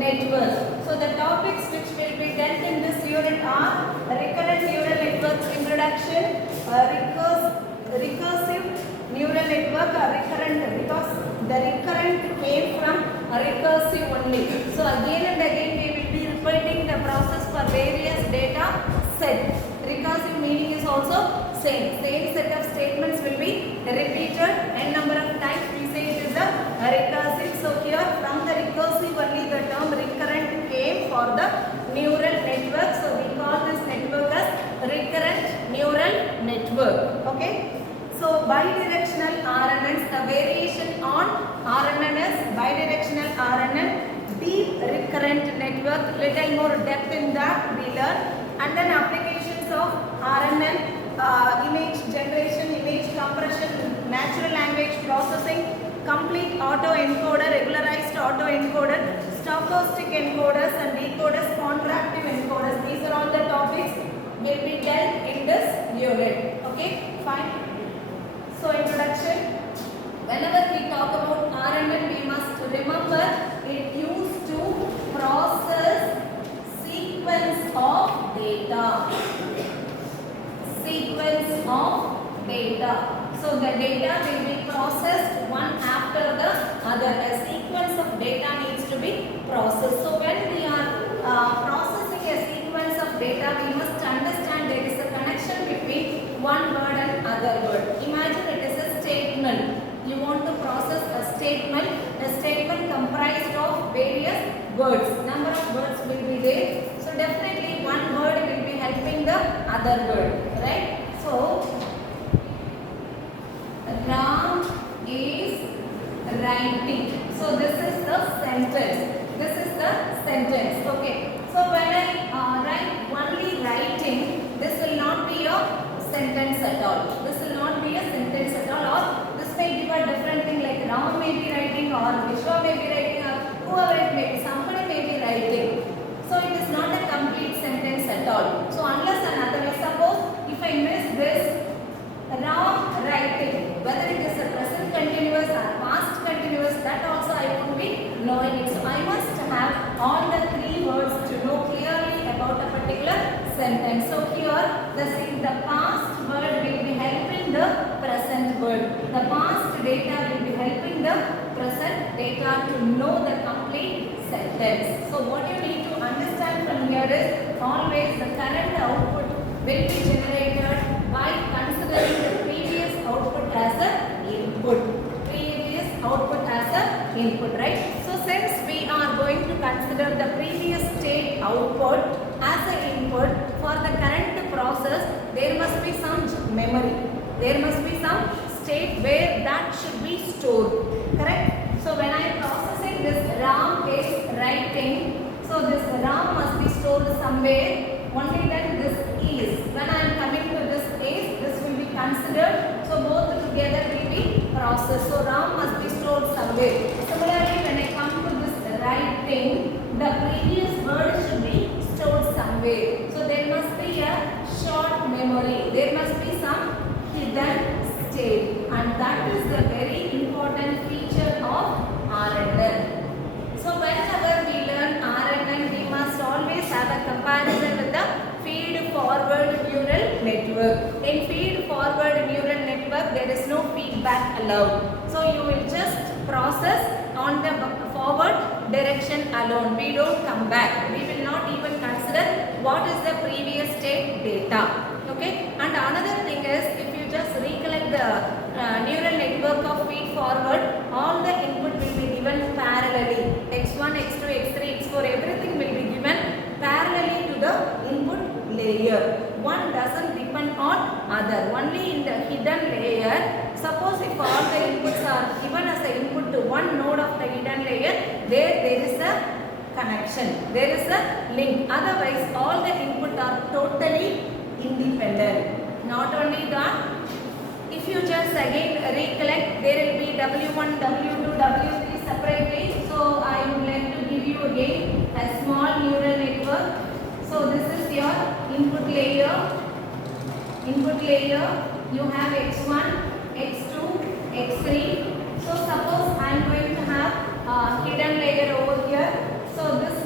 networks. So the topics which will be dealt in this unit are recurrent neural networks introduction, recursive neural network, recurrent, because the recurrent came from recursive only. So again and again we will be repeating the process for various data set. Recursive meaning is also same set of statements will be repeated n number of times. We say it is a recursive. So here from the recursive only the term recurrent came for the neural network. So we call this network as recurrent neural network. Okay. So bidirectional RNNs, a variation on RNN is bidirectional RNN, deep recurrent network, little more depth in that we learn, and then applications of RNN, image generation, image compression, natural language processing, complete auto-encoder, regularized auto-encoder, stochastic encoders and decoders, contractive encoders. These are all the topics will be dealt in this unit. Okay, fine. So introduction. Whenever we talk about RNN, we must remember it used to process sequence of data. Sequence of data. So the data will be processed one after the other. A sequence of data needs to be processed. So when we are processing a sequence of data, we must understand there is a connection between one word and other word. Imagine it is a statement. You want to process a statement comprised of various words. Number of words will be there. So definitely one word will be helping the other word, right? So Ram is writing. So this is the sentence. This is the sentence. Okay. So when I write only writing, this will not be a sentence at all. This will not be a sentence at all, or this may give a different thing like Ram may be writing or Vishwa may be writing or whoever it may be, somebody may be writing. So it is not a complete sentence at all. So unless and otherwise, suppose if I miss this Ram writing, whether it is a present continuous or past continuous, that also I won't be knowing it. So I must have all the three words to know clearly about a particular sentence. So here the past word will be helping the present word. The past data will be helping the present data to know the complete sentence. So what you need to understand from here is always the current output will be generated by considering the previous output as an input. Previous output as an input, right? So since we are going to consider the previous state output as an input for the current process, there must be some memory. There must be some state where that should be stored. Correct? So when I am processing this Ram is writing, so this Ram must be stored somewhere. Only then this is. When I am coming to this is, this will be considered. So both together will be processed. So Ram must be stored somewhere. Similarly, when I come to this writing, the previous word should be stored somewhere. So there must be a short memory. There must be some hidden state. And that is the very important feature of RNN. So whenever we learn RNN, we must always have a comparison with the feed-forward neural network. In feed-forward neural network, there is no feedback allowed. So you will just process on the forward direction alone. We don't come back. We will not even consider what is the previous state data. Okay. And another thing is, if you just recollect the neural network of feed-forward, all the input will be given parallelly. X1, X2, X3, X4, everything will be given parallelly to the input layer. One doesn't depend on other. Only in the hidden layer, suppose if all the inputs are given as an input to one node of the hidden layer, there is a connection. There is a link. Otherwise, all the input are totally independent. Not only that, if you just again recollect, there will be W1, W2, W3 separately. So I would like to give you again a small neural network. So this is your input layer. Input layer, you have X1, X2, X3. So suppose I am going to have hidden layer over here. So this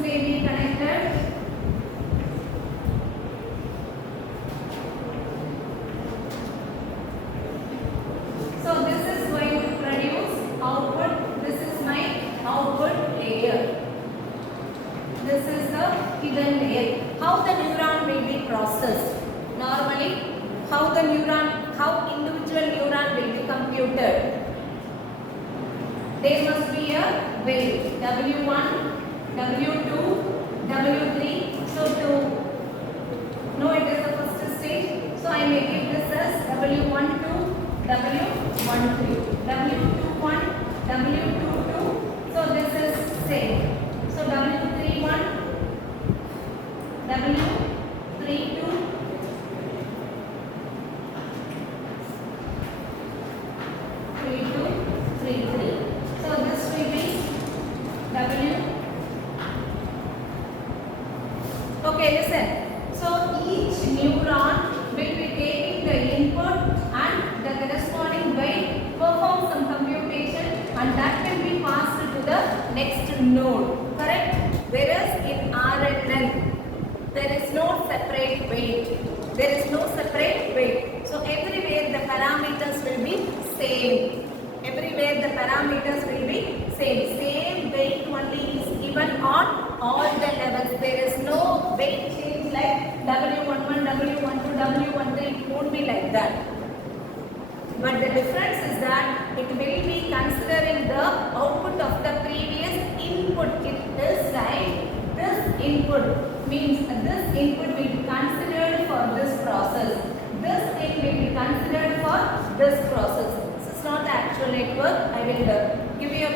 the hidden layer. How the neuron will be processed? Normally, how individual neuron will be computed? There must be a weight W1, W2, W3. So to know it is the first stage. So I may give this as W12, W13, W21, W22. So this is same. So W31, W32, W33. So this will be W. Okay, listen. So each neuron will be taking the input and the corresponding weight, perform some computation, and that will be passed to the next node. Correct? Whereas in RNN, there is no separate weight. There is no separate weight. So everywhere the parameters will be same. Everywhere the parameters will be same. Same weight only is given on all the levels. There is no weight change like W11, W12, W13. It won't be like that. But the difference is that it will be considering the output of the previous input. It is like this input means this input will be considered for this process. This thing will be considered for this process. This is not the actual network. I will give you a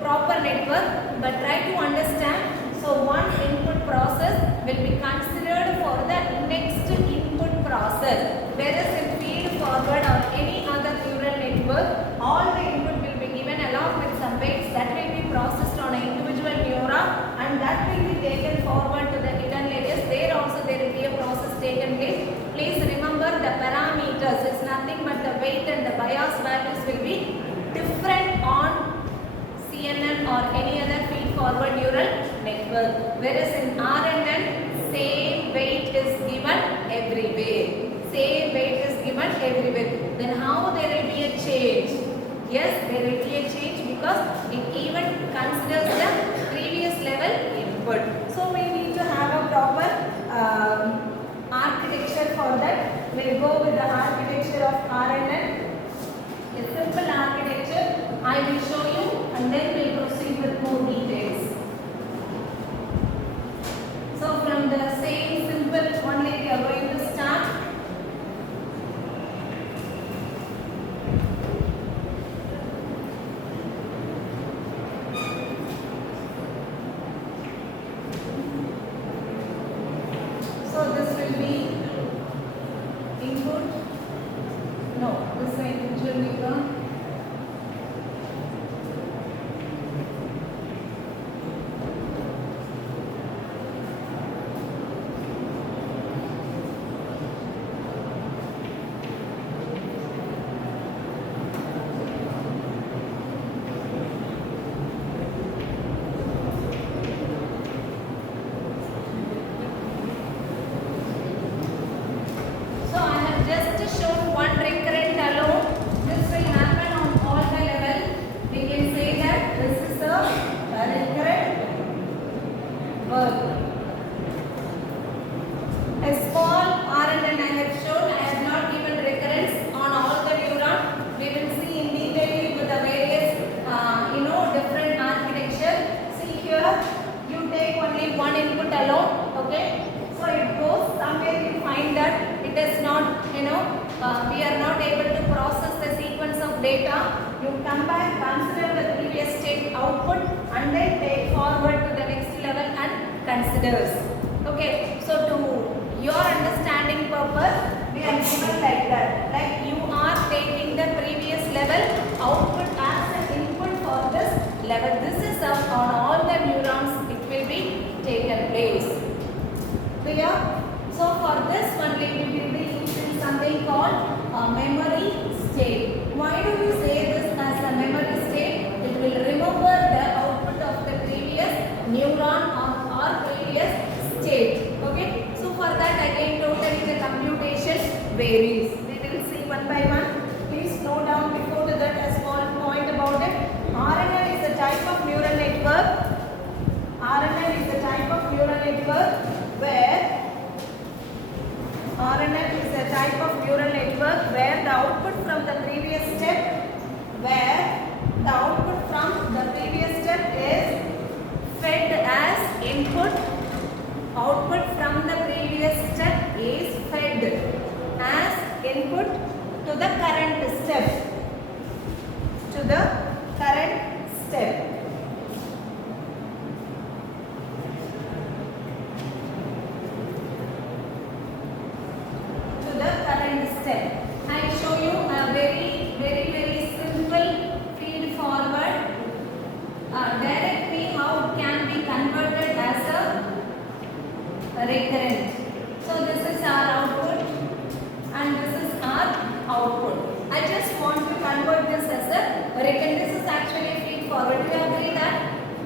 proper network, but try to understand. So one input process will be considered for the next input process. Whereas in feed forward or any other neural network, all the input will be given along with some weights that will be processed on an individual neuron, and that will be taken forward to the hidden layers. There also there will be a process taken place. Please remember the parameters is nothing but the weight and the bias values will be different on CNN or any other feed forward neural network. Whereas in RNN, same weight is given everywhere. Same weight is given everywhere. Then how there will be a change? Yes, there will be a change because it even considers the previous level input. So we need to have a proper architecture for that. We'll go with the architecture of RNN. A simple architecture I will show you, and then we'll proceed with more details. So from the same simple only we are going to start. So this will be input. No, this is individual neuron. We are not able to process the sequence of data. You come back, consider the previous state output, and then take forward to the next level and considers. Okay, so to your understanding purpose, we are given like that. Like you are taking the previous level output as an input for this level. This is on all the neurons it will be taken place. Clear? So for this only we will be using something called a memory state. Why do we say this as a memory state? It will remember the output of the previous neuron or previous state. Okay. So for that again totally the computation varies. We will see one by one. Please note down before that a small point about it. RNN is a type of neural network. RNN is a type of neural network from the previous step, where the output from the previous step is fed as input. Output from the previous step is fed as input to the current step. To the current step. I show you a very simple feed forward. Directly how it can be converted as a recurrent. So this is our output and this is our output. I just want to convert this as a recurrent. This is actually a feed forward. Do you agree that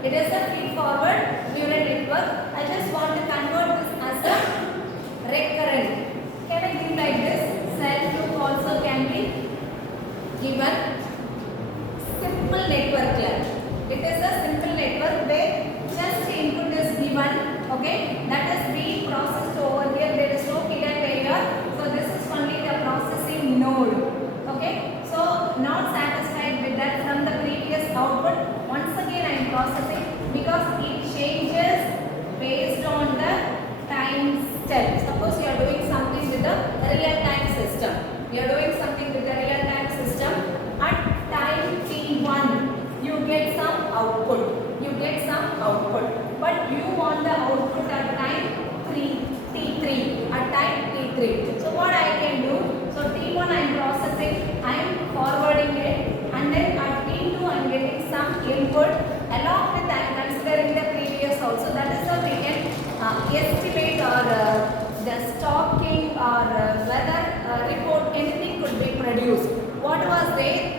it is a feed forward neural network? I just want to convert this as a recurrent. Can I give like this? Self loop also can be given. Simple network learn. It is a simple network where just input is given. Okay, that is being processed over here. There is no hidden layer. So this is only the processing node. Okay, so not satisfied with that from the previous output. Once again I am processing because it changes based on the time step. Suppose you are doing something with the real-time system. You are doing something with the real-time system. At time t1, you get some output. You get some output. But you want the output at time t3. At time t3. So what I can do? So t1 I am processing. I am forwarding it. And then at t2 I am getting some input. Along with I am considering the previous also. That is how we can estimate or the stocking or weather report, anything could be produced. What was there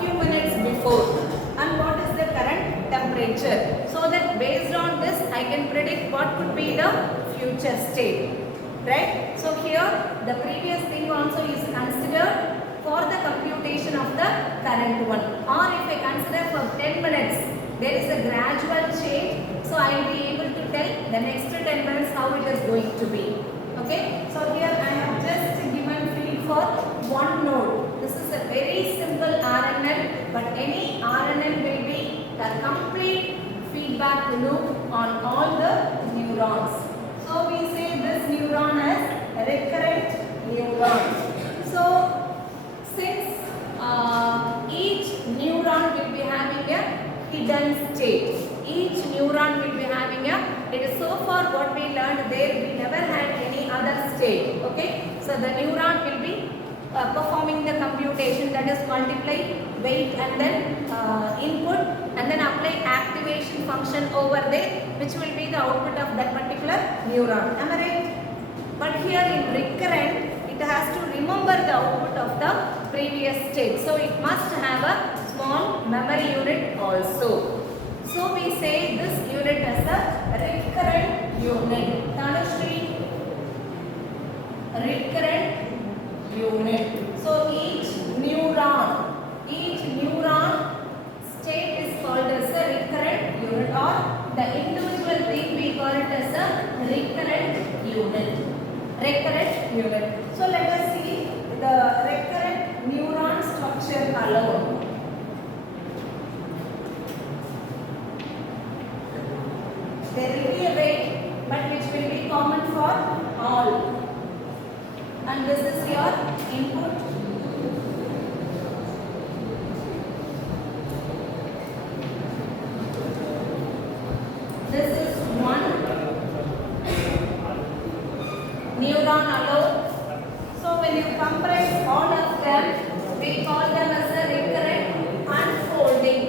few minutes before and what is the current temperature. So that based on this I can predict what could be the future state. Right? So here the previous thing also is considered for the computation of the current one. Or if I consider for 10 minutes, there is a gradual change. So I will be able to tell the next 10 minutes how it is going to be. Okay. So here I have just given feed for one node. This is a very simple RNN, but any RNN will be the complete feedback loop on all the neurons. So we say this neuron as a recurrent neuron. So since each neuron will be having a hidden state. Each neuron will be having a, it is so far what we learned there, we never had any other state. Okay. So the neuron will be performing the computation, that is multiply, weight and then input and then apply activation function over there, which will be the output of that particular neuron. Am I right? But here in recurrent, it has to remember the output of the previous state. So it must have a small memory unit also. So we say this unit as a recurrent unit. Tanushree, recurrent unit. So each neuron state is called as a recurrent unit, or the individual thing we call it as a recurrent unit. Recurrent unit. So let us see the recurrent neuron structure alone. There will be a weight, but which will be common for all. And this is your input. This is one neuron alone. So when you comprise all of them, we call them as a recurrent unfolding.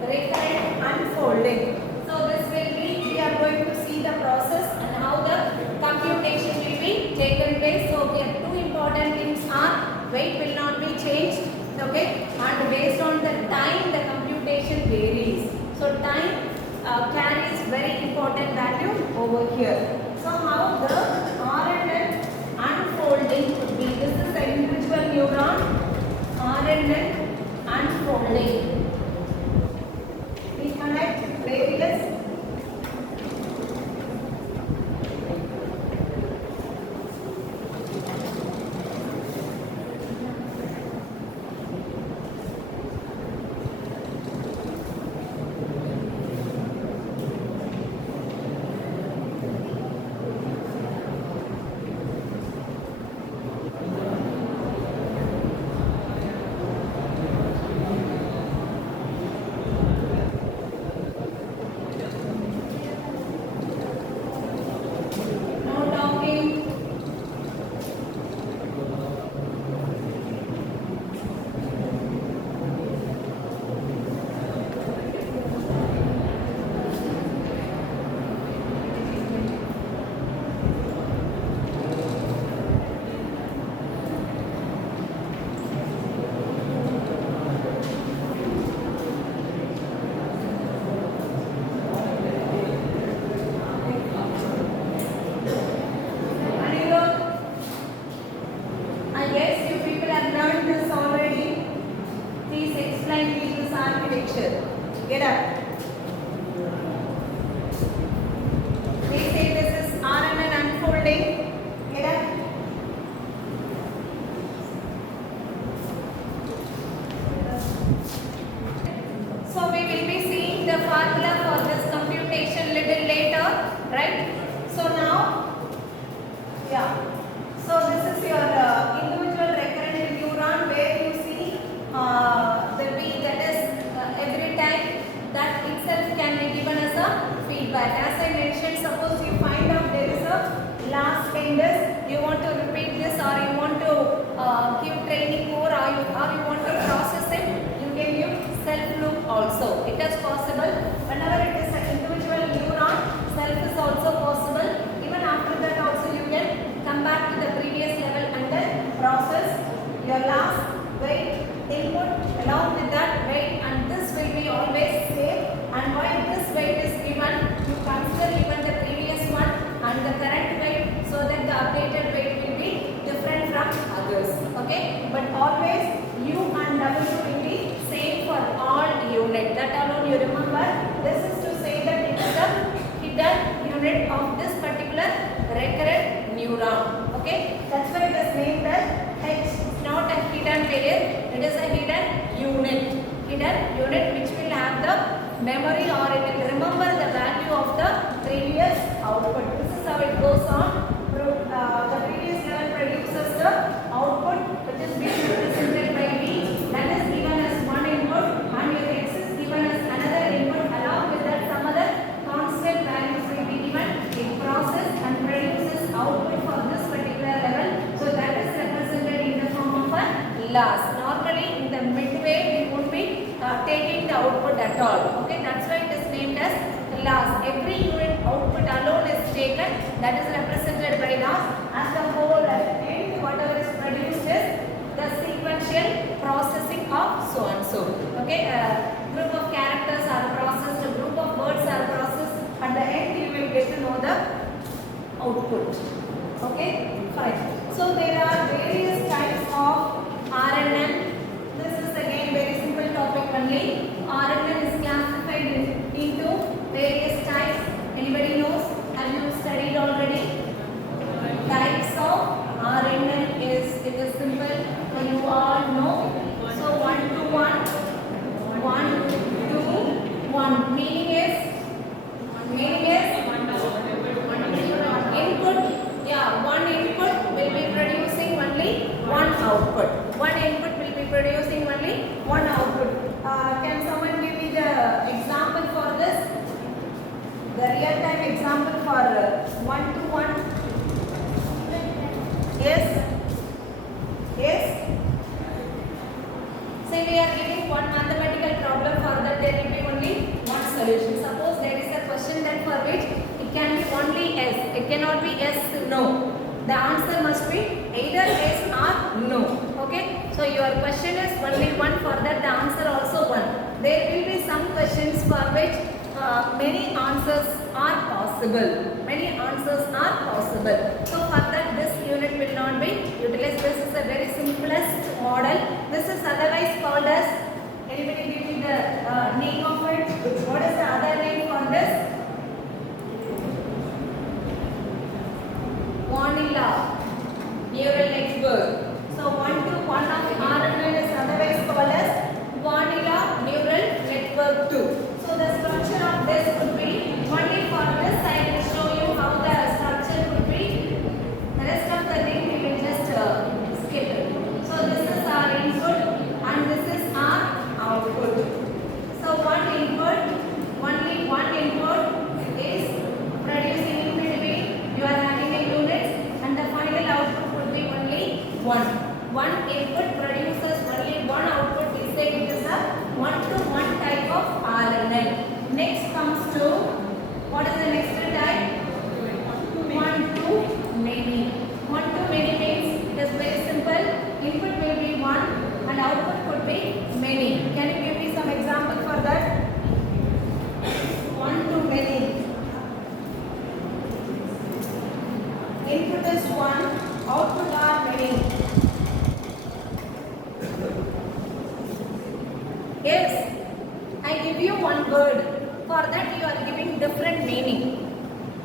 Recurrent unfolding. So this will be, we are going to see the process and how the computation will be taken place. So here two important things are, weight will not be changed. Okay, and based on the time the computation varies. So time carries very important value over here. So how the RNN unfolding could be. This is the individual neuron RNN unfolding. We connect various unit of this particular recurrent neuron. Okay, that's why it is named as H. It's not a hidden layer, it is a hidden unit. Hidden unit which will have the memory, or it will remember the value of the previous output. This is how it goes on. The previous level produces the output which is being represented by V. That is given as one input, and your X is given as another input. Along with that, some other constant values will be given. It processes and produces output for this particular level. So that is represented in the form of a loss. Normally in the midway we won't be taking the output at all. Okay, that's why it is named as loss. Every unit output alone is taken, that is represented by loss. As the whole end, whatever is produced is the sequential processing of so and so. Okay, group of characters are processed, a group of words are processed. At the end you will get to know the output. Okay, fine. So there are various types of RNN. This is again very simple topic only. RNN is classified into various types. Anybody knows? Have you studied already? Types of RNN is, it is simple. You all know. So 1 to 1, 1 to 1. Meaning is input. Yeah, one input will be producing only one output. One input will be producing only one output. Can someone give me the example for this? The real-time example for 1 to 1. Yes? Yes? Say we are giving one mathematical problem, for that there will be only one solution. Suppose there is a question that for which it can be only yes. It cannot be yes, no. The answer must be either yes or no. Okay? So your question is only one, for that the answer also one. There will be some questions for which many answers are possible. Many answers are possible. So for that this unit will not be utilized. This is a very simplest model. This is otherwise called as, anybody give me the name of it? What is the other name for this? Vanilla neural network. So 1 to 1 of RNN is otherwise called as vanilla neural network 2. So the structure of this would be, only for this I will show you how the structure would be. The rest of the thing we will just skip it. So this is our input and this is our output. So one input, only one input is producing in between. You are having a unit and the final output would be only one. One input produces only one output. We say it is a 1 to 1 type of RNN. Next comes to, what is the next type? 1 to many. 1 to many means it is very simple. Input will be 1 and output could be many. Can you give me some example for that? 1 to many. Input is 1, output are many. Yes, I give you one word. For that you are giving different meaning.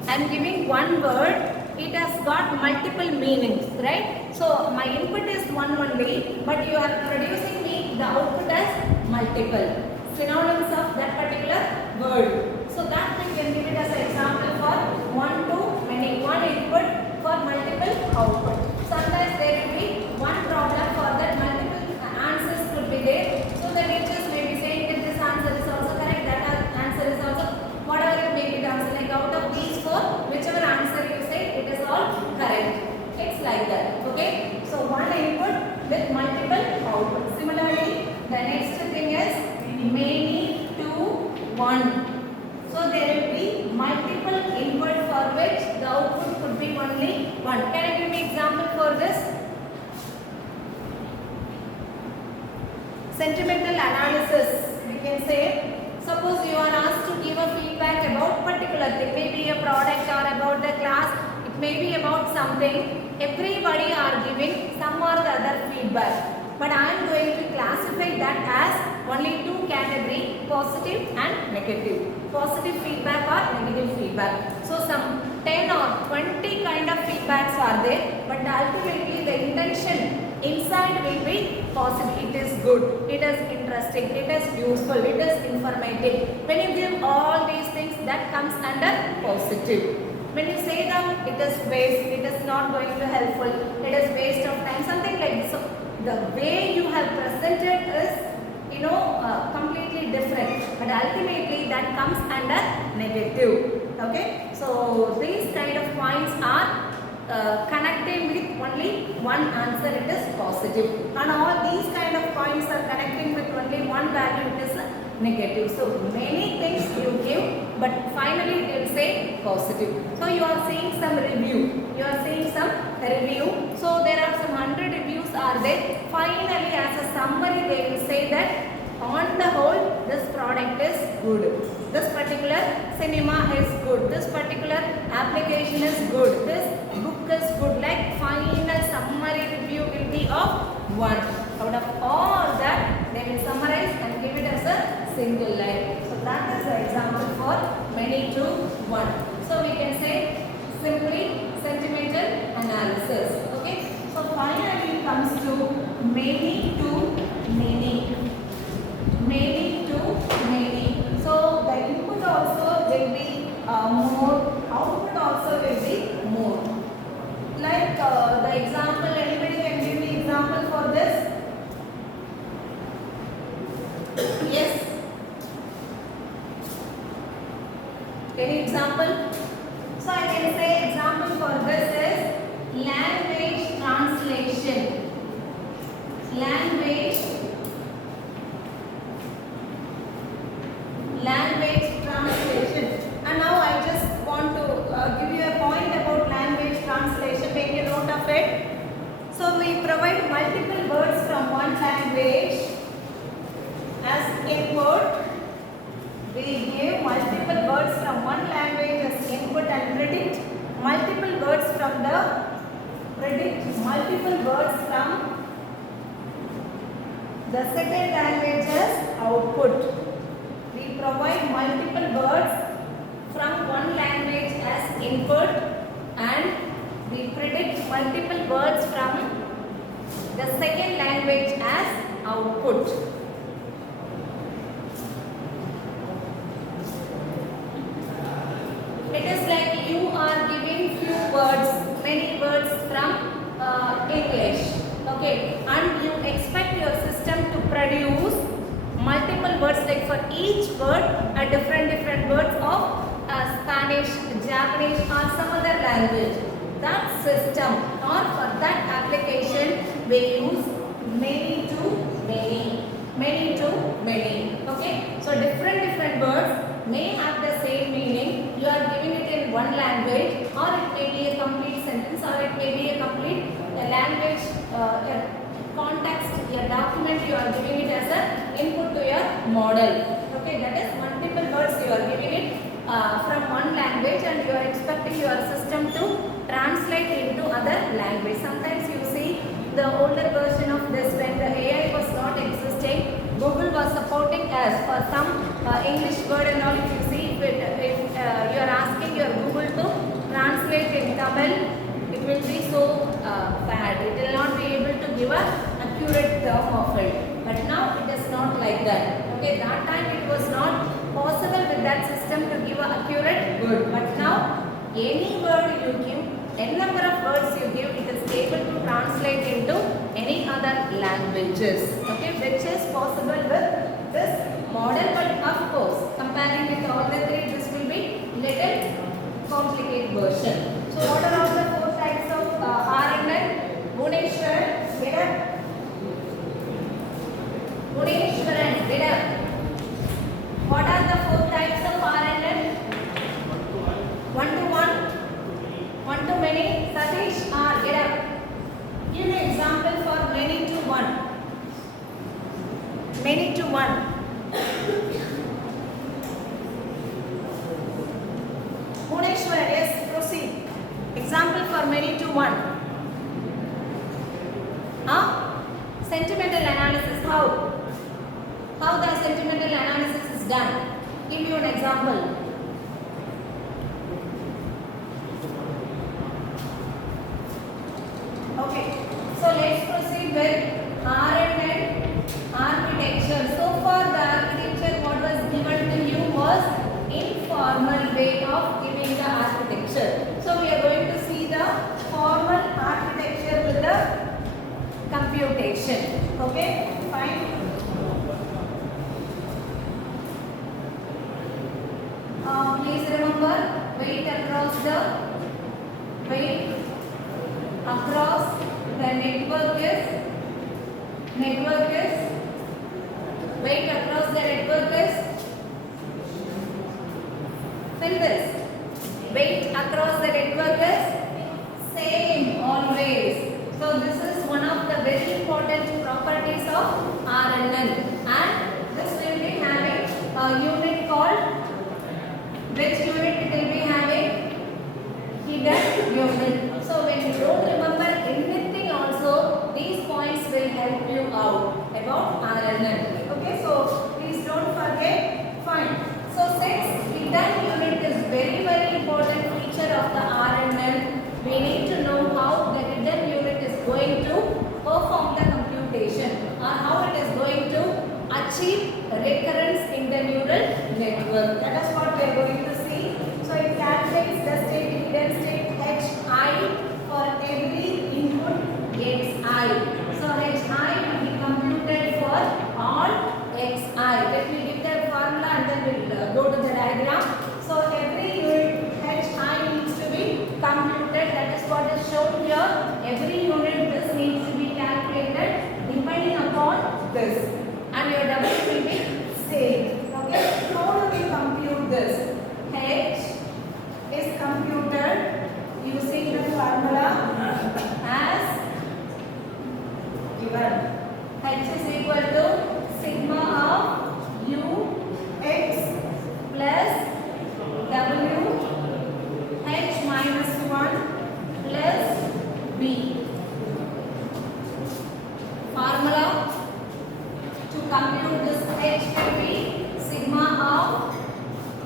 I am giving one word, it has got multiple meanings, right? So my input is one only, but you are producing me the output as multiple synonyms of that particular word. So that we can give it as an example for 1 to many. One input for multiple output. Sometimes there will be one problem, for that multiple answers could be there. So the teachers may be saying that this answer is also correct, that answer is also, whatever it may be the answer, like out of these four, whichever answer you say, it is all correct. It's like that. Okay? So one input with multiple outputs. Similarly, the next thing is many to one. So there will be multiple input for which the output could be only one. Can you give me example for this? Sentimental analysis, we can say. Suppose you are asked to give a feedback about particular thing, maybe a product or about the class, it may be about something. Everybody are giving some or the other feedback. But I am going to classify that as only two categories, positive and negative. Positive feedback or negative feedback. So some 10 or 20 kind of feedbacks are there, but ultimately the intention inside will be positive. It is good, it is interesting, it is useful, it is informative. When you give all these things, that comes under positive. When you say that it is waste, it is not going to helpful, it is waste of time, something like this. So the way you have presented is completely different, but ultimately that comes under negative. Okay, so these kind of points are connecting with only one answer, it is positive, and all these kind of points are connecting with only one value, it is negative. So many things you give, but finally it will say positive. So you are seeing some review, so there are some 100 reviews are there. Finally, as a summary, they will say that on the whole this product is good, this particular cinema is good, this particular application is good, this book is good. Like final summary review will be of 1. Out of all that, they will summarize and give it as a single line. So that is the example for many to one. So we can say simply sentimental analysis. Okay, so finally comes to many to many. So the input also will be more, output also will be more. Like the example, anybody can give me example for this? Yes. Any example? So I can say example for this is language translation. Language translation. And now I just want to give you a point about language translation. Make a note of it. So we provide multiple words from one language as input. We give multiple words from one language as input and predict multiple words from the second language as output. We provide multiple words from one language as input and we predict multiple words from the second language as output. It is like you are giving few words, many words from English, okay, and you expect your system to produce multiple words, like for each word a different words of Spanish, Japanese or some other language. That system or for that application we use many to many. Okay, so different words may have the same meaning. You are giving it in one language, or it may be a complete sentence, or it may be a complete language context, your document you are giving it as a input to your model. Okay, that is multiple words you are giving it from one language and you are expecting your system to translate into other language. Sometimes you see the older version of this, when the AI was not existing, Google was supporting us for some English word and all. If you see, if you are asking your Google to translate in Tamil, it will be so bad. It will not be able to give an accurate term of it. But now it is not like that. Okay, that time it was not possible with that system to give an accurate word. But now any word you give, any number of words you give, it is able to translate into any other languages. Okay, which is possible with this model. But of course, comparing with all the three, this will be little complicated version. So what are all the four types of RNN? Bhuneshwaran, Vidar. Bhuneshwaran, Vidar. What are the four types of RNN? One-to-one, one-to-many. Satish or Vidar. Give me example for many-to-one. Many-to-one. Bhuneshwar, yes, proceed. Example for many-to-one. Sentimental analysis, how? How the sentimental analysis is done? Give you an example. proceeding with RNN architecture. So far the architecture what was given to you was informal way of giving the architecture. So we are going to see the formal architecture with the computation. Okay, fine. Please remember, weight across the network is weight across the network is fill this. Weight across the network is same always. So this is one of the very important properties of RNN, and this will be having a unit called, which unit it will be having? Hidden unit. So when you don't remember anything also, these points will help you out about RNN. Okay, so please don't forget. Fine. So since hidden unit is very important feature of the RNN, we need to know how the hidden unit is going to perform the computation, or how it is going to achieve recurrence in the neural network. That is what we are going to see. So it calculates the state, hidden state Hi for every input xi. So hi will be computed for all xi. Let me give the formula and then we'll go to the diagram. So every unit hi needs to be computed. That is what is shown here. Every unit this needs to be calculated depending upon this, and your W will be same. Okay. How do we compute this? H is computed using the formula as given. H is equal to sigma of U x plus W H minus 1 plus B. Formula to compute this H will be sigma of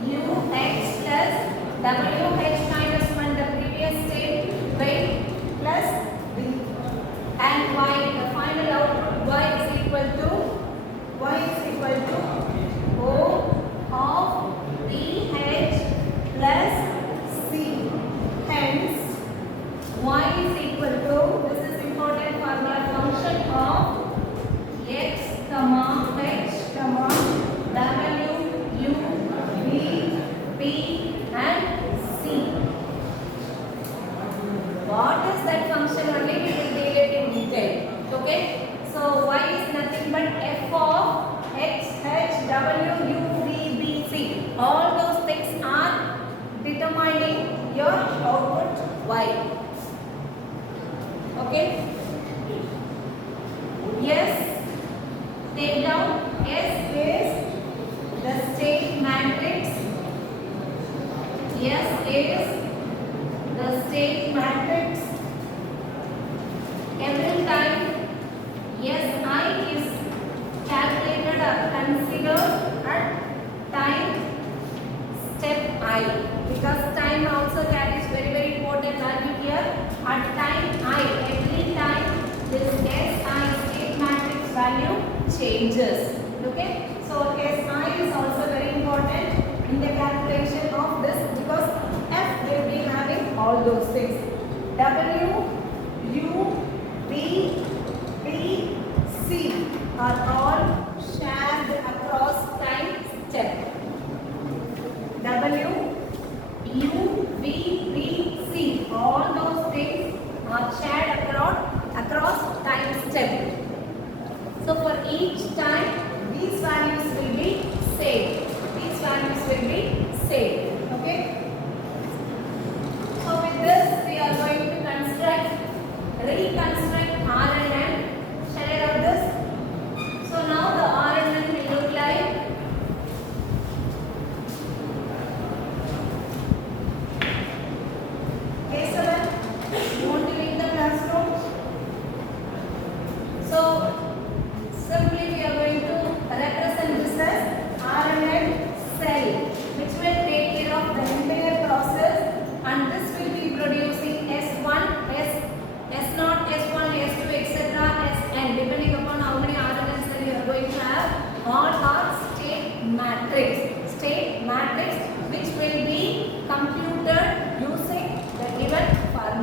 U x plus W H minus 1, the previous state, weight plus B, and Y, the final output Y is equal to O of BH plus C. Hence, Y is equal to, this is important formula, function of X, H, W, U, V, P and C. What is that function only? We will deal it in detail. Okay. So Y is nothing but F of X, H, W, U, V, B, C. All those things are determining your output Y. Okay. Yes. Take down S is the state matrix. S is the state matrix. Every time Si is calculated or considered at time step I, because time also carries very important value here. At time I, every time this Si state matrix value changes. Okay, so Si is also very important in the calculation of this, because F will be having all those things. W, U, V, P, C are all shared across time step. W, U, V, P, C, all those things are shared across time step. So for each time, these values will be same. These values will be same. Okay. So with this, we are going to reconstruct RNN. Shall I write this? So now the RNN will look like K7. You want to leave the classroom? So simply we are going to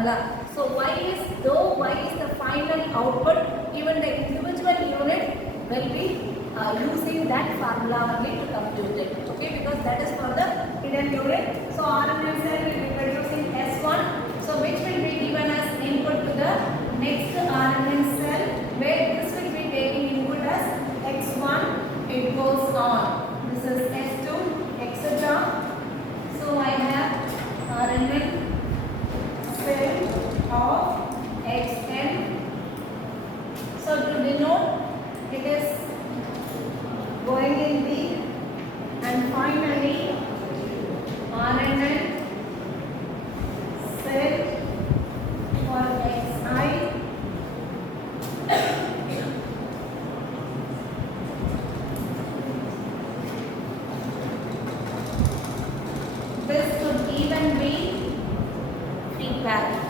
formula. So y is though y is the final output, even the individual unit will be using that formula only to compute it. Okay, because that is for the hidden unit. So RMS cell will be producing S1. So which will be given as input to the next RMS cell, where this will be taking input as X1. It goes on. This is S2, etc. So I have RMN cell of Xn. So to denote, it is going in B, and finally RMN cell for Xi. This could even be feedback.